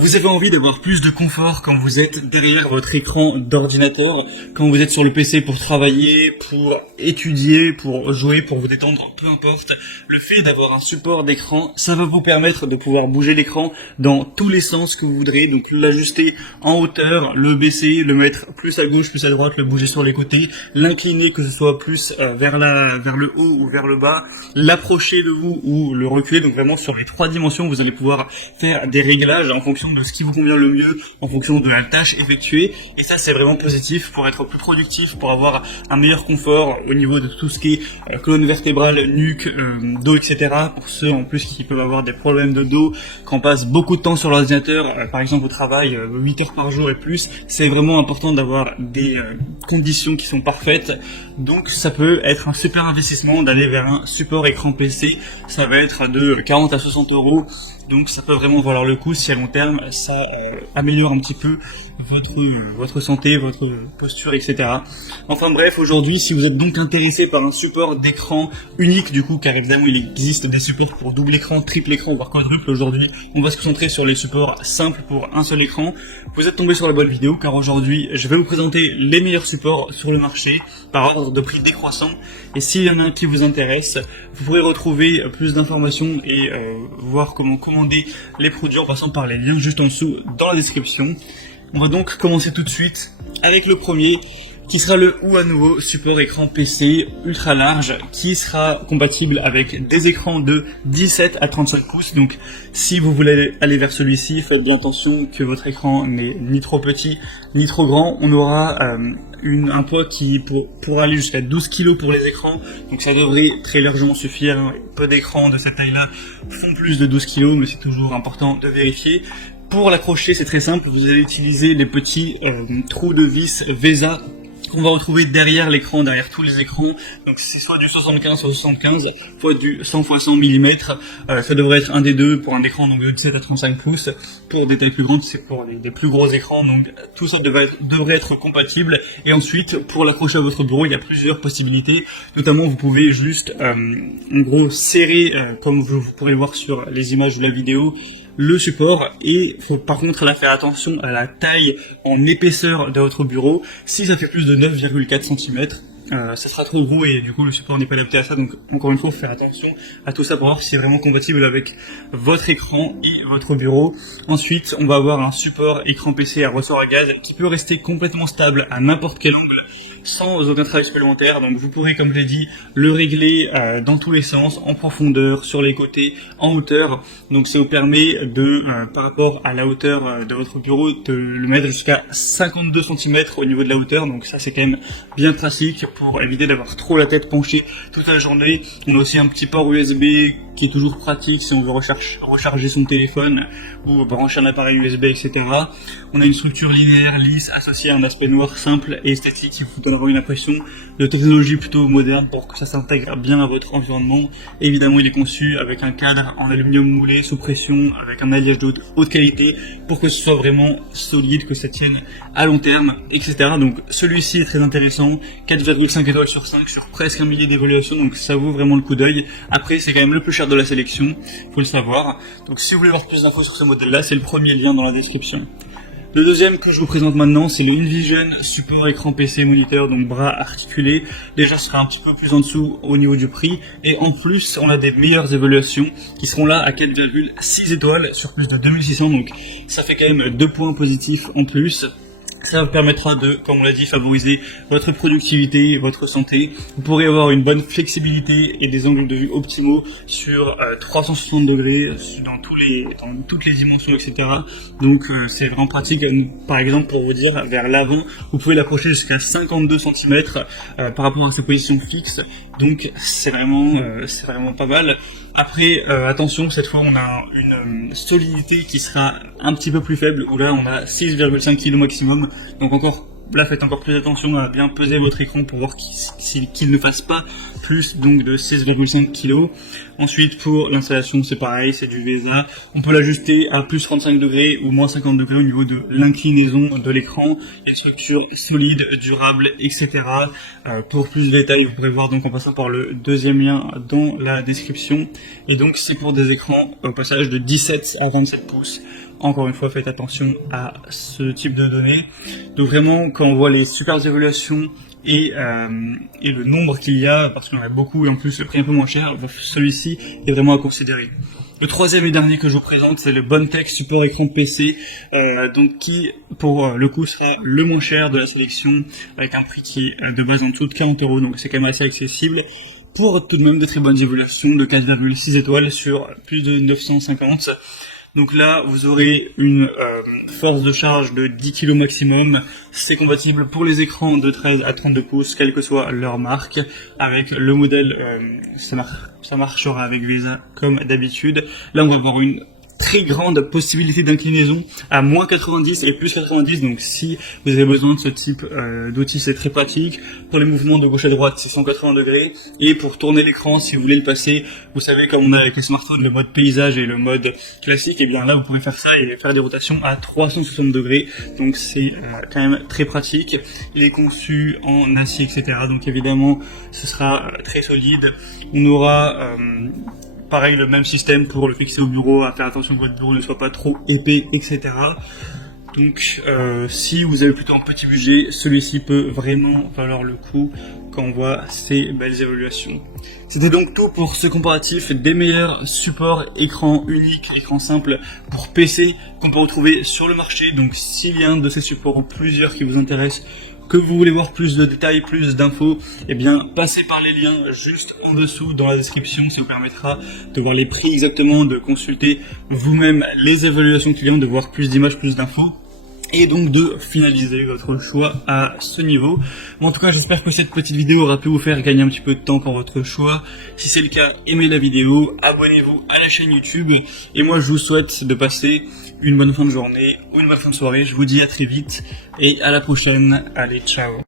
Vous avez envie d'avoir plus de confort quand vous êtes derrière votre écran d'ordinateur, quand vous êtes sur le PC pour travailler, pour étudier, pour jouer, pour vous détendre, peu importe. Le fait d'avoir un support d'écran, ça va vous permettre de pouvoir bouger l'écran dans tous les sens que vous voudrez, donc l'ajuster en hauteur, le baisser, le mettre plus à gauche, plus à droite, le bouger sur les côtés, l'incliner que ce soit plus vers le haut ou vers le bas, l'approcher de vous ou le reculer, donc vraiment sur les trois dimensions, vous allez pouvoir faire des réglages en fonction de ce qui vous convient le mieux, en fonction de la tâche effectuée, et ça c'est vraiment positif pour être plus productif, pour avoir un meilleur confort au niveau de tout ce qui est colonne vertébrale, nuque, dos, etc. Pour ceux en plus qui peuvent avoir des problèmes de dos, quand on passe beaucoup de temps sur l'ordinateur, par exemple au travail, 8 heures par jour et plus, c'est vraiment important d'avoir des conditions qui sont parfaites, donc ça peut être un super investissement d'aller vers un support écran PC, ça va être de 40 à 60 euros. Donc ça peut vraiment valoir le coup si à long terme ça améliore un petit peu votre santé, votre posture, etc. Enfin bref, aujourd'hui, si vous êtes donc intéressé par un support d'écran unique du coup, car évidemment il existe des supports pour double écran, triple écran, voire quadruple, aujourd'hui on va se concentrer sur les supports simples pour un seul écran. Vous êtes tombé sur la bonne vidéo car aujourd'hui je vais vous présenter les meilleurs supports sur le marché par ordre de prix décroissant, et s'il y en a un qui vous intéresse, vous pourrez retrouver plus d'informations et voir comment commander les produits en passant par les liens juste en dessous dans la description. On va donc commencer tout de suite avec le premier, qui sera le Huanovo support écran PC ultra large, qui sera compatible avec des écrans de 17 à 35 pouces. Donc si vous voulez aller vers celui-ci, faites bien attention que votre écran n'est ni trop petit ni trop grand. On aura un poids qui pourra aller jusqu'à 12 kg pour les écrans, donc ça devrait très largement suffire. Peu d'écrans de cette taille-là font plus de 12 kg, mais c'est toujours important de vérifier. Pour l'accrocher, c'est très simple, vous allez utiliser les petits trous de vis VESA qu'on va retrouver derrière l'écran, derrière tous les écrans. Donc c'est soit du 75 sur 75, soit du 100 x 100 mm. Ça devrait être un des deux pour un écran donc de 17 à 35 pouces. Pour des tailles plus grandes, c'est pour des plus gros écrans, donc tout ça devrait être compatible. Et ensuite, pour l'accrocher à votre bureau, il y a plusieurs possibilités. Notamment, vous pouvez juste en gros serrer, comme vous pourrez le voir sur les images de la vidéo, le support, et faut par contre là faire attention à la taille en épaisseur de votre bureau. Si ça fait plus de 9,4 cm, ça sera trop gros et du coup le support n'est pas adapté à ça, donc encore une fois faut faire attention à tout ça pour voir si c'est vraiment compatible avec votre écran et votre bureau. Ensuite on va avoir un support écran PC à ressort à gaz qui peut rester complètement stable à n'importe quel angle sans aucun travail supplémentaire, donc vous pourrez, comme je l'ai dit, le régler dans tous les sens, en profondeur, sur les côtés, en hauteur. Donc ça vous permet de, par rapport à la hauteur de votre bureau, de le mettre jusqu'à 52 cm au niveau de la hauteur, donc ça c'est quand même bien pratique pour éviter d'avoir trop la tête penchée toute la journée. On a aussi un petit port USB qui est toujours pratique si on veut recharger son téléphone ou brancher un appareil USB, etc. On a une structure linéaire, lisse, associée à un aspect noir simple et esthétique qui vous donnera une impression de technologie plutôt moderne pour que ça s'intègre bien à votre environnement. Évidemment, il est conçu avec un cadre en aluminium moulé sous pression, avec un alliage de haute qualité pour que ce soit vraiment solide, que ça tienne à long terme, etc. Donc celui-ci est très intéressant, 4,5 étoiles sur 5 sur presque un millier d'évaluations, donc ça vaut vraiment le coup d'œil. Après, c'est quand même le plus cher de la sélection, faut le savoir. Donc si vous voulez voir plus d'infos sur ce modèle-là, c'est le premier lien dans la description. Le deuxième que je vous présente maintenant, c'est le InVision support écran PC moniteur, donc bras articulé. Déjà, ce sera un petit peu plus en dessous au niveau du prix. Et en plus, on a des meilleures évaluations qui seront là à 4,6 étoiles sur plus de 2600. Donc ça fait quand même 2 points positifs en plus. Ça vous permettra de, comme on l'a dit, favoriser votre productivité, votre santé. Vous pourrez avoir une bonne flexibilité et des angles de vue optimaux sur 360 degrés dans toutes les dimensions, etc. Donc c'est vraiment pratique. Par exemple, pour vous dire, vers l'avant, vous pouvez l'approcher jusqu'à 52 cm par rapport à sa position fixe. Donc c'est vraiment pas mal. Après, attention, cette fois on a une solidité qui sera un petit peu plus faible, où là on a 6,5 kg maximum, donc là faites encore plus attention à bien peser votre écran pour voir qu'il ne fasse pas plus donc de 16,5 kg. Ensuite pour l'installation c'est pareil, c'est du VESA, on peut l'ajuster à plus 35 degrés ou moins 50 degrés au niveau de l'inclinaison de l'écran. Il y a une structure solide, durable, etc. Pour plus de détails vous pourrez voir donc en passant par le deuxième lien dans la description. Et donc c'est pour des écrans au passage de 17 à 27 pouces. encore une fois, faites attention à ce type de données. Donc vraiment, quand on voit les super évaluations et le nombre qu'il y a, parce qu'il y en a beaucoup et en plus le prix est un peu moins cher, celui-ci est vraiment à considérer. Le troisième et dernier que je vous présente, c'est le Bondtech support écran PC, donc qui pour le coup sera le moins cher de la sélection, avec un prix qui est de base en dessous de 40 €, donc c'est quand même assez accessible, pour tout de même de très bonnes évaluations de 4,6 étoiles sur plus de 950. Donc là, vous aurez une force de charge de 10 kg maximum. C'est compatible pour les écrans de 13 à 32 pouces, quelle que soit leur marque. Avec le modèle, ça marchera avec VESA comme d'habitude. Là, on va avoir une très grande possibilité d'inclinaison à moins 90 et plus 90, donc si vous avez besoin de ce type d'outil, c'est très pratique. Pour les mouvements de gauche à droite, c'est 180 degrés, et pour tourner l'écran, si vous voulez le passer, vous savez, comme on a avec les smartphones, le mode paysage et le mode classique, et bien là vous pouvez faire ça et faire des rotations à 360 degrés, donc c'est quand même très pratique. Il est conçu en acier, etc., donc évidemment ce sera très solide. On aura pareil, le même système pour le fixer au bureau, à faire attention que votre bureau ne soit pas trop épais, etc. Donc, si vous avez plutôt un petit budget, celui-ci peut vraiment valoir le coup quand on voit ces belles évaluations. C'était donc tout pour ce comparatif des meilleurs supports écran unique, écran simple pour PC qu'on peut retrouver sur le marché. Donc, s'il y a un de ces supports ou plusieurs qui vous intéressent, que vous voulez voir plus de détails, plus d'infos, eh bien, passez par les liens juste en dessous dans la description. Ça vous permettra de voir les prix exactement, de consulter vous-même les évaluations clients, de voir plus d'images, plus d'infos, et donc de finaliser votre choix à ce niveau. En tout cas, j'espère que cette petite vidéo aura pu vous faire gagner un petit peu de temps pour votre choix. Si c'est le cas, aimez la vidéo, abonnez-vous à la chaîne YouTube, et moi je vous souhaite de passer une bonne fin de journée ou une bonne fin de soirée. Je vous dis à très vite et à la prochaine. Allez, ciao.